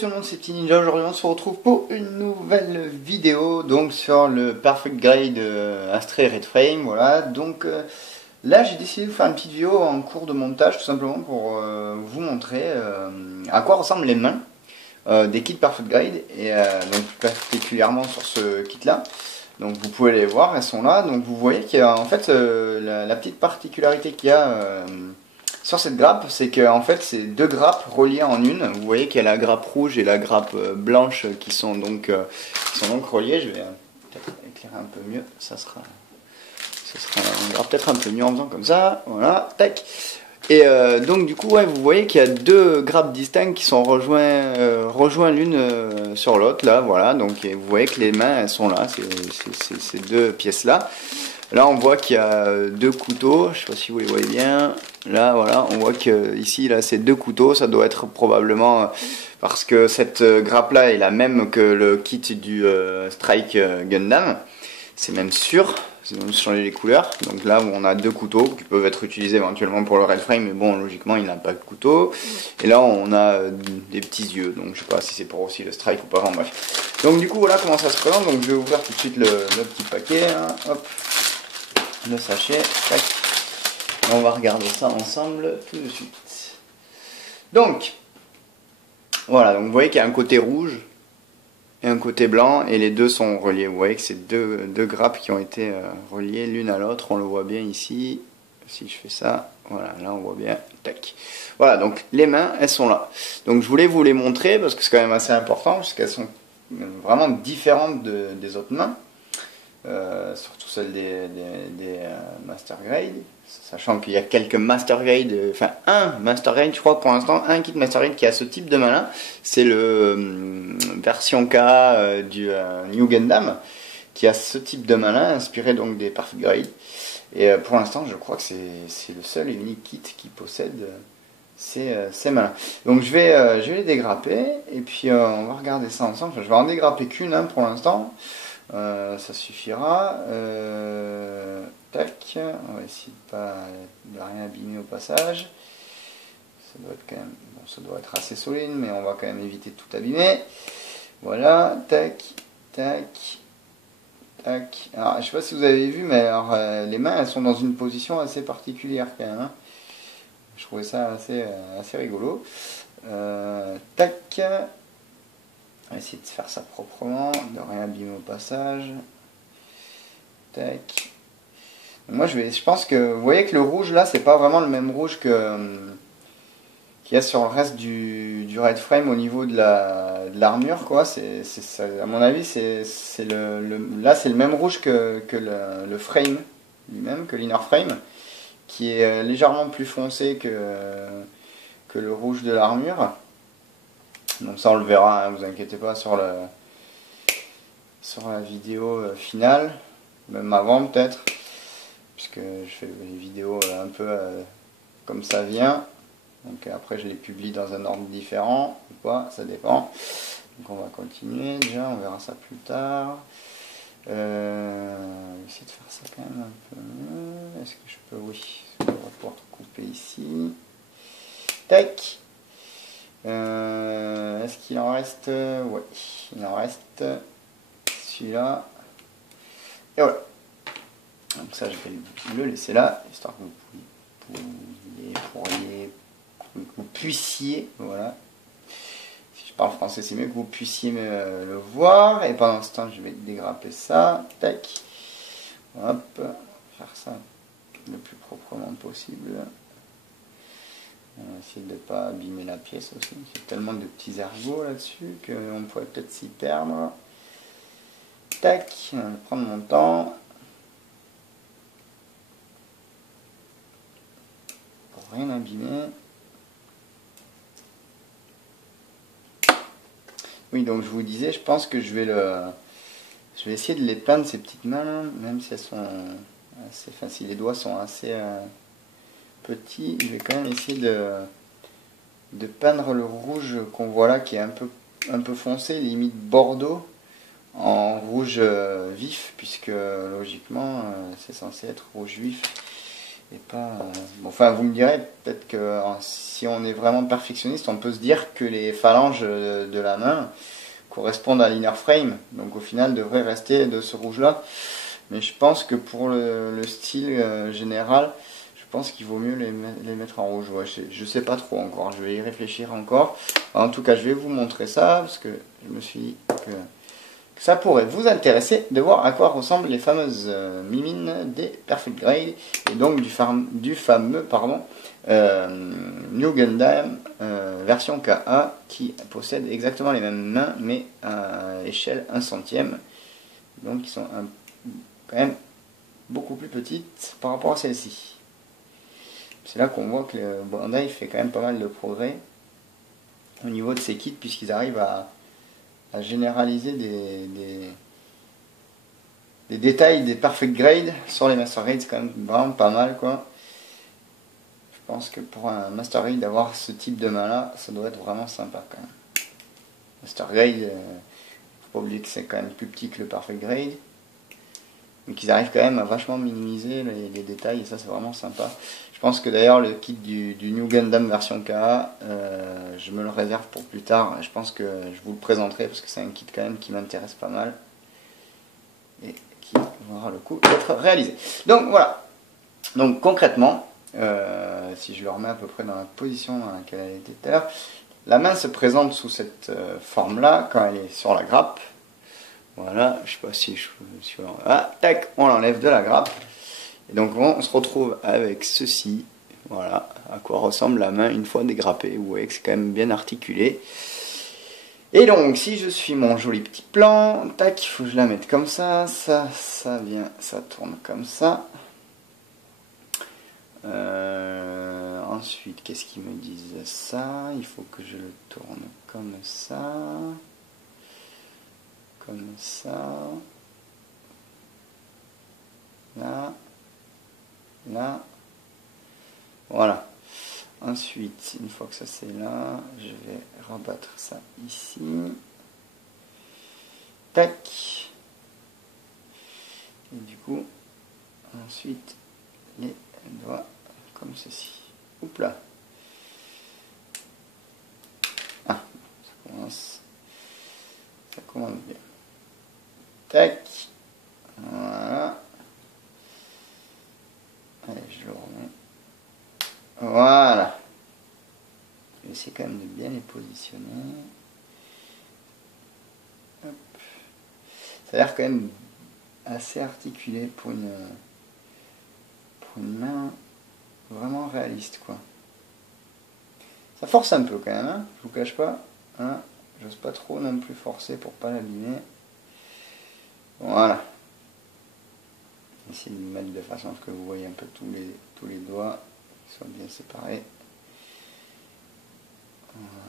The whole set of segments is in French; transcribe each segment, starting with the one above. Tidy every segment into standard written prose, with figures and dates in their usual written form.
tout le monde, c'est Petit Ninja. Aujourd'hui on se retrouve pour une nouvelle vidéo donc sur le Perfect Grade Astray Red Frame. Voilà, donc là j'ai décidé de faire une petite vidéo en cours de montage tout simplement pour vous montrer à quoi ressemblent les mains des kits Perfect Grade et donc plus particulièrement sur ce kit là. Donc vous pouvez les voir, elles sont là. Donc vous voyez qu'il y a en fait la petite particularité qu'il y a sur cette grappe, c'est que en fait c'est deux grappes reliées en une. Vous voyez qu'il y a la grappe rouge et la grappe blanche qui sont donc reliées. Je vais peut-être éclairer un peu mieux. Ça sera on verra peut-être un peu mieux en faisant comme ça. Voilà, tac. Et donc du coup, ouais, vous voyez qu'il y a deux grappes distinctes qui sont rejoints l'une sur l'autre. Là, voilà. Donc et vous voyez que les mains, elles sont là. Ces deux pièces là. Là, on voit qu'il y a deux couteaux. Je sais pas si vous les voyez bien. Là, voilà, on voit que ici, là, c'est deux couteaux. Ça doit être probablement parce que cette grappe-là est la même que le kit du Strike Gundam. C'est même sûr. Ils ont changé les couleurs. Donc là, on a deux couteaux qui peuvent être utilisés éventuellement pour le Red Frame, mais bon, logiquement, il n'a pas de couteau. Et là, on a des petits yeux. Donc, je sais pas si c'est pour aussi le Strike ou pas. Enfin, bref. Donc, du coup, voilà comment ça se présente. Donc, je vais ouvrir tout de suite le petit paquet. Hein. Hop. Le sachet, tac. Et on va regarder ça ensemble tout de suite. Donc, voilà, donc vous voyez qu'il y a un côté rouge et un côté blanc, et les deux sont reliés. Vous voyez que c'est deux grappes qui ont été reliées l'une à l'autre. On le voit bien ici. Si je fais ça, voilà, là on voit bien, tac. Voilà, donc les mains, elles sont là. Donc je voulais vous les montrer parce que c'est quand même assez important, parce qu'elles sont vraiment différentes des autres mains. Surtout celle des Master Grade, sachant qu'il y a quelques Master Grade, enfin un Master Grade, je crois pour l'instant, un kit Master Grade qui a ce type de main là, c'est le version K du New Gundam, qui a ce type de main là, inspiré donc des Perfect Grade, et pour l'instant je crois que c'est le seul et unique kit qui possède ces mains là. Donc je vais les dégrapper, et puis on va regarder ça ensemble. Enfin, je vais en dégrapper qu'une pour l'instant. Ça suffira. Tac, on va essayer de rien abîmer au passage. Ça doit être quand même, bon, ça doit être assez solide, mais on va quand même éviter de tout abîmer. Voilà, tac, tac, tac. Alors, je sais pas si vous avez vu, mais alors, les mains, elles sont dans une position assez particulière quand même. Hein. Je trouvais ça assez rigolo. Tac. On va essayer de faire ça proprement, de rien abîmer au passage. Tac. Moi je pense que vous voyez que le rouge là, c'est pas vraiment le même rouge qu'il y a sur le reste du Red Frame au niveau de l'armure, quoi. À mon avis, là c'est le même rouge que le frame lui-même, que l'inner frame, qui est légèrement plus foncé que le rouge de l'armure. Donc ça on le verra, hein, vous inquiétez pas sur la vidéo finale, même avant peut-être, puisque je fais les vidéos un peu comme ça vient, donc après je les publie dans un ordre différent ou pas, ça dépend. Donc on va continuer, déjà on verra ça plus tard. On va essayer de faire ça quand même un peu mieux. Est-ce que je peux, oui, on va pouvoir couper ici. Tac. Est-ce qu'il en reste? Ouais, il en reste celui-là. Et voilà. Donc ça, je vais le laisser là, histoire que vous puissiez, voilà. Si je parle français, c'est mieux que vous puissiez le voir. Et pendant ce temps, je vais dégrapper ça. Tac. Hop. Faire ça le plus proprement possible. On va essayer de ne pas abîmer la pièce aussi. Il y a tellement de petits ergots là-dessus qu'on pourrait peut-être s'y perdre. Tac, on va prendre mon temps. Pour rien abîmer. Oui, donc je vous disais, je pense que je vais essayer de les peindre ces petites mains là, même si elles sont assez, enfin si les doigts sont assez petit, je vais quand même essayer de peindre le rouge qu'on voit là, qui est un peu foncé, limite bordeaux, en rouge vif, puisque logiquement c'est censé être rouge vif. et pas... bon, enfin, vous me direz, peut-être que si on est vraiment perfectionniste, on peut se dire que les phalanges de la main correspondent à l'inner frame, donc au final devrait rester de ce rouge là, mais je pense que pour le style général, je pense qu'il vaut mieux les mettre en rouge. Ouais, je sais pas trop encore, je vais y réfléchir encore. En tout cas, je vais vous montrer ça parce que je me suis dit que ça pourrait vous intéresser de voir à quoi ressemblent les fameuses mimines des Perfect Grade et donc du fameux New Gundam version KA qui possède exactement les mêmes mains mais à échelle 1/100, donc qui sont quand même beaucoup plus petites par rapport à celle-ci. C'est là qu'on voit que le Bandai fait quand même pas mal de progrès au niveau de ses kits puisqu'ils arrivent à généraliser des détails des Perfect Grade sur les Master Grade. C'est quand même vraiment pas mal quoi. Je pense que pour un Master Grade d'avoir ce type de main là, ça doit être vraiment sympa quand même. Master Grade, faut pas oublier que c'est quand même plus petit que le Perfect Grade. Donc ils arrivent quand même à vachement minimiser les détails et ça c'est vraiment sympa. Je pense que d'ailleurs le kit du New Gundam version KA, je me le réserve pour plus tard. Je pense que je vous le présenterai parce que c'est un kit quand même qui m'intéresse pas mal. Et qui aura le coup d'être réalisé. Donc voilà. Donc concrètement, si je le remets à peu près dans la position dans laquelle elle était tout à l'heure, la main se présente sous cette forme là quand elle est sur la grappe. Voilà, je sais pas si ah, tac, on l'enlève de la grappe. Et donc on se retrouve avec ceci. Voilà, à quoi ressemble la main une fois dégrappée. Vous voyez que c'est quand même bien articulé. Et donc, si je suis mon joli petit plan, tac, il faut que je la mette comme ça. Ça vient, ça tourne comme ça. Ensuite, qu'est-ce qu'ils me disent ça? Il faut que je le tourne comme ça. Comme ça. Là. Là. Voilà. Ensuite, une fois que ça c'est là, je vais rabattre ça ici. Tac. Et du coup, ensuite, les doigts comme ceci. Oups là. Ah, ça commence bien. Tac. Voilà. Allez, je le remets. Voilà. Je vais essayer quand même de bien les positionner. Hop. Ça a l'air quand même assez articulé pour une main vraiment réaliste quoi. Ça force un peu quand même, hein, je vous cache pas. Hein, j'ose pas trop non plus forcer pour pas l'abîmer. Voilà. Essayer de mettre de façon à ce que vous voyez un peu tous les doigts qui soient bien séparés.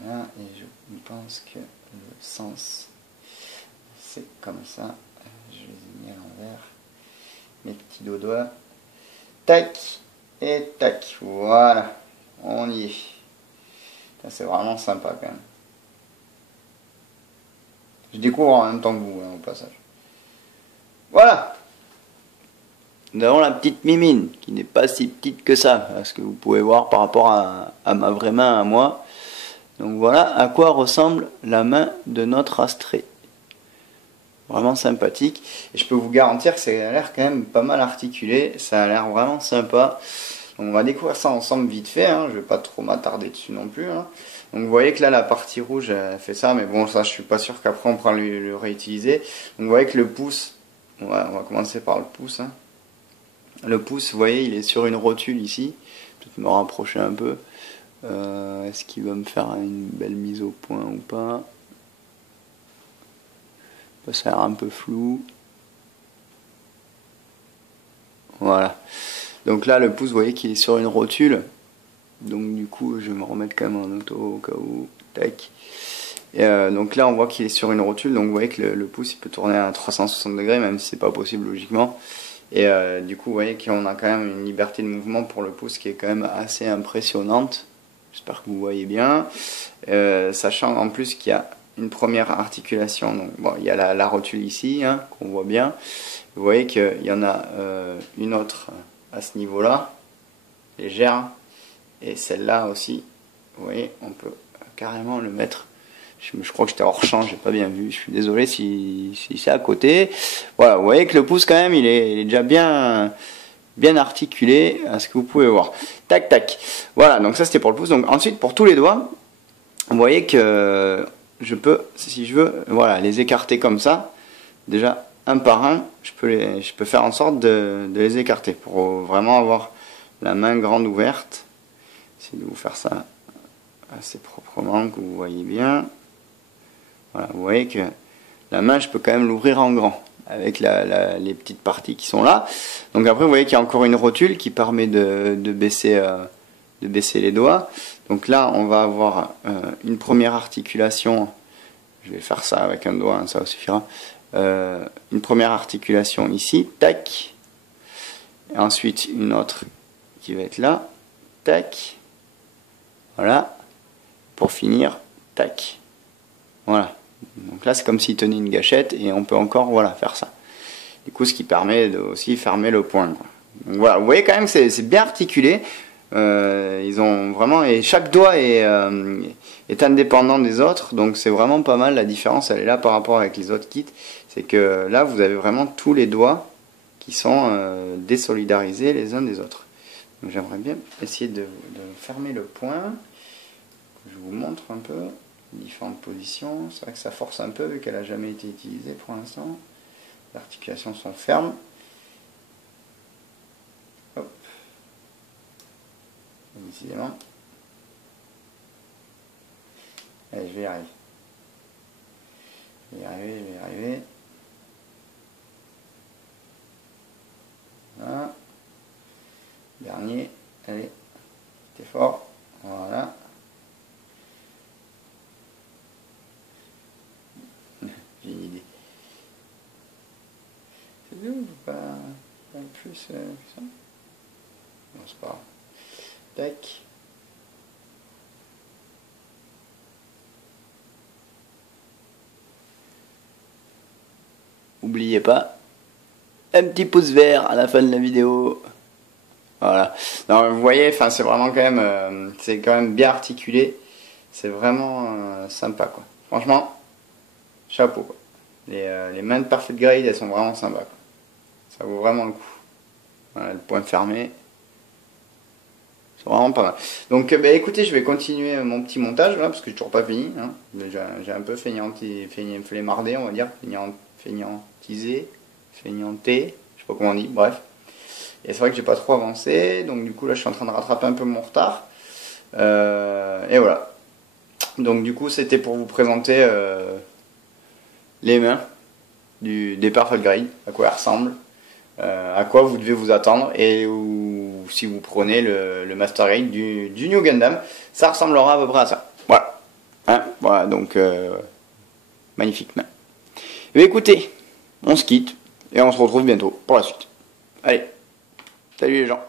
Voilà, et je pense que le sens c'est comme ça. Je les ai mis à l'envers. Mes petits doigts. Tac et tac. Voilà. On y est. C'est vraiment sympa quand même. Je découvre en même temps que vous, hein, au passage. Voilà. Nous avons la petite mimine, qui n'est pas si petite que ça, ce que vous pouvez voir par rapport à ma vraie main à moi. Donc voilà à quoi ressemble la main de notre Astrée. Vraiment sympathique. Et je peux vous garantir que ça a l'air quand même pas mal articulé. Ça a l'air vraiment sympa. Donc on va découvrir ça ensemble vite fait. Hein. Je vais pas trop m'attarder dessus non plus. Hein. Donc vous voyez que là la partie rouge elle fait ça. Mais bon ça je suis pas sûr qu'après on pourra le réutiliser. Donc vous voyez que le pouce. On va commencer par le pouce. Hein. Le pouce vous voyez il est sur une rotule ici. Peut-être me rapprocher un peu. Est-ce qu'il va me faire une belle mise au point ou pas? Ça a l'air un peu flou. Voilà. Donc là, le pouce, vous voyez qu'il est sur une rotule. Donc du coup, je vais me remettre quand même en auto au cas où. Tac. Et donc là, on voit qu'il est sur une rotule. Donc vous voyez que le pouce, il peut tourner à 360 degrés, même si c'est pas possible logiquement. Et du coup, vous voyez qu'on a quand même une liberté de mouvement pour le pouce qui est quand même assez impressionnante. J'espère que vous voyez bien. Sachant en plus qu'il y a une première articulation, donc bon, il y a la rotule ici, hein, qu'on voit bien. Vous voyez qu'il y en a une autre à ce niveau-là. légère. Et celle-là aussi, vous voyez, on peut carrément le mettre. Je crois que j'étais hors champ, j'ai pas bien vu. Je suis désolé si c'est à côté. Voilà, vous voyez que le pouce quand même, il est déjà bien articulé à ce que vous pouvez voir. Tac, tac. Voilà, donc ça c'était pour le pouce. Donc ensuite, pour tous les doigts, vous voyez que je peux, si je veux, voilà, les écarter comme ça. Déjà, un par un, je peux faire en sorte de les écarter pour vraiment avoir la main grande ouverte. J'essaie de vous faire ça assez proprement, que vous voyez bien. Voilà, vous voyez que la main, je peux quand même l'ouvrir en grand avec les petites parties qui sont là. Donc après, vous voyez qu'il y a encore une rotule qui permet de baisser les doigts. Donc là, on va avoir une première articulation. Je vais faire ça avec un doigt, hein, ça suffira. Une première articulation ici, tac. Et ensuite, une autre qui va être là, tac. Voilà. Pour finir, tac. Voilà. Donc là, c'est comme s'il tenait une gâchette et on peut encore, voilà, faire ça. Du coup, ce qui permet de aussi fermer le poing, quoi. Donc voilà, vous voyez quand même que c'est bien articulé. Ils ont vraiment, et chaque doigt est indépendant des autres, donc c'est vraiment pas mal. La différence, elle est là par rapport avec les autres kits, c'est que là, vous avez vraiment tous les doigts qui sont désolidarisés les uns des autres. Donc j'aimerais bien essayer de fermer le poing. Je vous montre un peu les différentes positions. C'est vrai que ça force un peu vu qu'elle n'a jamais été utilisée pour l'instant. Les articulations sont fermes. Hop. Décidément. Allez, je vais y arriver. Je vais y arriver. Voilà. Dernier. Allez. Petit effort. Voilà. J'ai une idée. C'est bien ou pas plus que ça? Non, c'est pas grave. Tac. N'oubliez pas, un petit pouce vert à la fin de la vidéo. Voilà. Non, vous voyez, enfin, c'est vraiment quand même bien articulé. C'est vraiment sympa, quoi. Franchement, chapeau, quoi. Les mains de Perfect Grade, elles sont vraiment sympas, quoi. Ça vaut vraiment le coup. Voilà, le point fermé. C'est vraiment pas mal. Donc, bah, écoutez, je vais continuer mon petit montage là, parce que j'ai toujours pas fini. Hein. J'ai un peu flémardé, on va dire. Feignantisé, feignanté, je sais pas comment on dit, bref. Et c'est vrai que j'ai pas trop avancé, donc du coup là je suis en train de rattraper un peu mon retard. Et voilà. Donc du coup c'était pour vous présenter les mains des Perfect Grade, à quoi elles ressemblent, à quoi vous devez vous attendre, et si vous prenez le Master Grade du New Gundam, ça ressemblera à peu près à ça. Voilà. Hein, voilà, donc magnifique main. Mais écoutez, on se quitte et on se retrouve bientôt pour la suite. Allez, salut les gens.